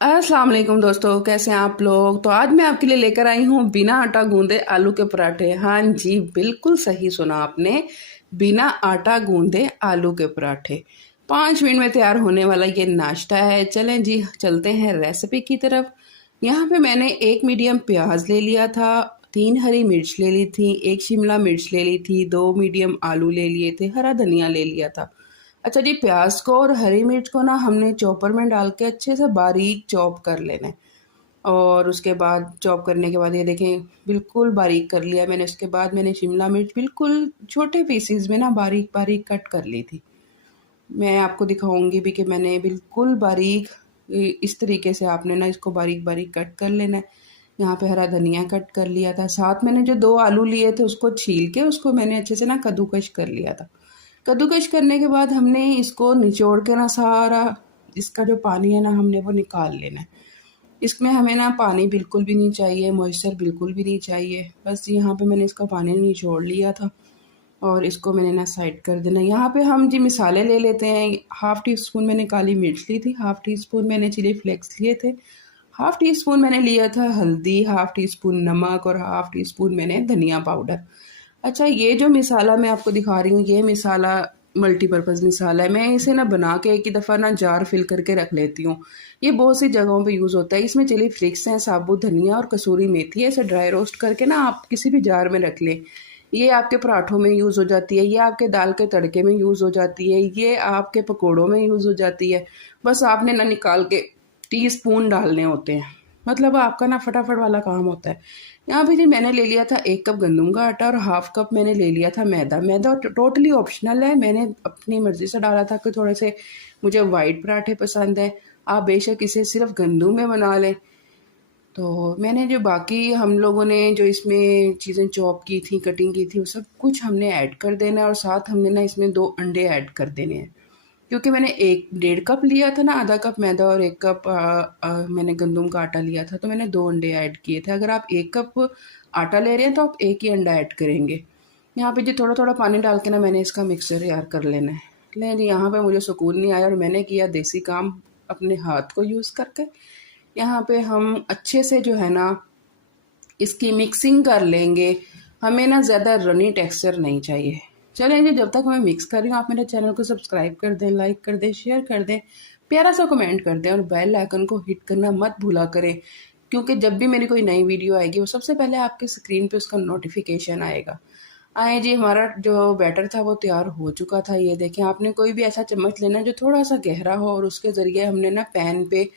अस्सलाम वालेकुम दोस्तों, कैसे हैं आप लोग। तो आज मैं आपके लिए लेकर आई हूँ बिना आटा गूंदे आलू के पराठे। हाँ जी, बिल्कुल सही सुना आपने, बिना आटा गूंदे आलू के पराठे। 5 मिनट में तैयार होने वाला ये नाश्ता है। चलें जी, चलते हैं रेसिपी की तरफ। यहाँ पे मैंने एक मीडियम प्याज ले लिया था, 3 हरी मिर्च ले ली थी, 1 शिमला मिर्च ले ली थी, 2 मीडियम आलू ले लिए थे, हरा धनिया ले लिया था। अच्छा जी, प्याज को और हरी मिर्च को ना हमने चॉपर में डाल के अच्छे से बारीक चॉप कर लेना है। और उसके बाद चॉप करने के बाद ये देखें, बिल्कुल बारीक कर लिया मैंने। उसके बाद मैंने शिमला मिर्च बिल्कुल छोटे पीसीज में ना बारीक बारीक कट कर ली थी। मैं आपको दिखाऊंगी भी कि मैंने बिल्कुल बारीक, इस तरीके से आपने ना इसको बारीक बारीक कट कर लेना है। यहाँ पे हरा धनिया कट कर लिया था। साथ मैंने जो 2 आलू लिए थे उसको छील के उसको मैंने अच्छे से ना कद्दूकश कर लिया था। कद्दूकश करने के बाद हमने इसको निचोड़ के ना सारा इसका जो पानी है ना हमने वो निकाल लेना है। इसमें हमें ना पानी बिल्कुल भी नहीं चाहिए, मॉइस्चर बिल्कुल भी नहीं चाहिए। बस यहाँ पे मैंने इसका पानी निचोड़ लिया था और इसको मैंने ना साइड कर देना। यहाँ पे हम जी मसाले ले लेते हैं। हाफ़ टी स्पून मैंने काली मिर्च ली थी, हाफ़ टी स्पून मैंने चिली फ्लेक्स लिए थे, हाफ़ टी स्पून मैंने लिया था हल्दी, हाफ़ टी स्पून नमक और हाफ़ टी स्पून मैंने धनिया पाउडर। अच्छा, ये जो मिसाला मैं आपको दिखा रही हूँ, ये मिसाला मल्टीपर्पज़ मिसाला है। मैं इसे ना बना के एक ही दफ़ा ना जार फिल करके रख लेती हूँ। ये बहुत सी जगहों पे यूज़ होता है। इसमें चिली फ्लेक्स हैं, साबुत धनिया और कसूरी मेथी है। इसे ड्राई रोस्ट करके ना आप किसी भी जार में रख लें। ये आपके पराठों में यूज़ हो जाती है, ये आपके दाल के तड़के में यूज़ हो जाती है, ये आपके पकौड़ों में यूज़ हो जाती है। बस आपने ना निकाल के टीस्पून डालने होते हैं, मतलब आपका ना फटाफट वाला काम होता है। यहाँ पे जी मैंने ले लिया था 1 कप गंदम का आटा और हाफ कप मैंने ले लिया था मैदा। मैदा टोटली ऑप्शनल है, मैंने अपनी मर्ज़ी से डाला था कि थोड़े से मुझे वाइट पराठे पसंद है। आप बेशक इसे सिर्फ गंदम में बना लें। तो मैंने जो बाकी हम लोगों ने जो इसमें चीज़ें चॉप की थी, कटिंग की थी, वो सब कुछ हमने ऐड कर देना है और साथ हमने ना इसमें 2 अंडे ऐड कर देने हैं। क्योंकि मैंने 1 डेढ़ कप लिया था ना, आधा कप मैदा और 1 कप मैंने गंदम का आटा लिया था, तो मैंने 2 अंडे ऐड किए थे। अगर आप 1 कप आटा ले रहे हैं तो आप 1 ही अंडा ऐड करेंगे। यहाँ पे जी थोड़ा थोड़ा पानी डाल के ना मैंने इसका मिक्सचर तैयार कर लेना है। लें जी, यहाँ पे मुझे सुकून नहीं आया और मैंने किया देसी काम अपने हाथ को यूज़ करके। यहाँ पे हम अच्छे से जो है ना इसकी मिक्सिंग कर लेंगे। हमें ना ज़्यादा रनी टेक्सचर नहीं चाहिए। चलें जी, जब तक मैं मिक्स कर रही हूँ आप मेरे चैनल को सब्सक्राइब कर दें, लाइक कर दें, शेयर कर दें, प्यारा सा कमेंट कर दें और बेल आइकन को हिट करना मत भूला करें। क्योंकि जब भी मेरी कोई नई वीडियो आएगी वो सबसे पहले आपके स्क्रीन पे उसका नोटिफिकेशन आएगा। आए जी, हमारा जो बैटर था वो तैयार हो चुका था। ये देखें, आपने कोई भी ऐसा चम्मच लेना जो थोड़ा सा गहरा हो और उसके ज़रिए हमने ना पैन पे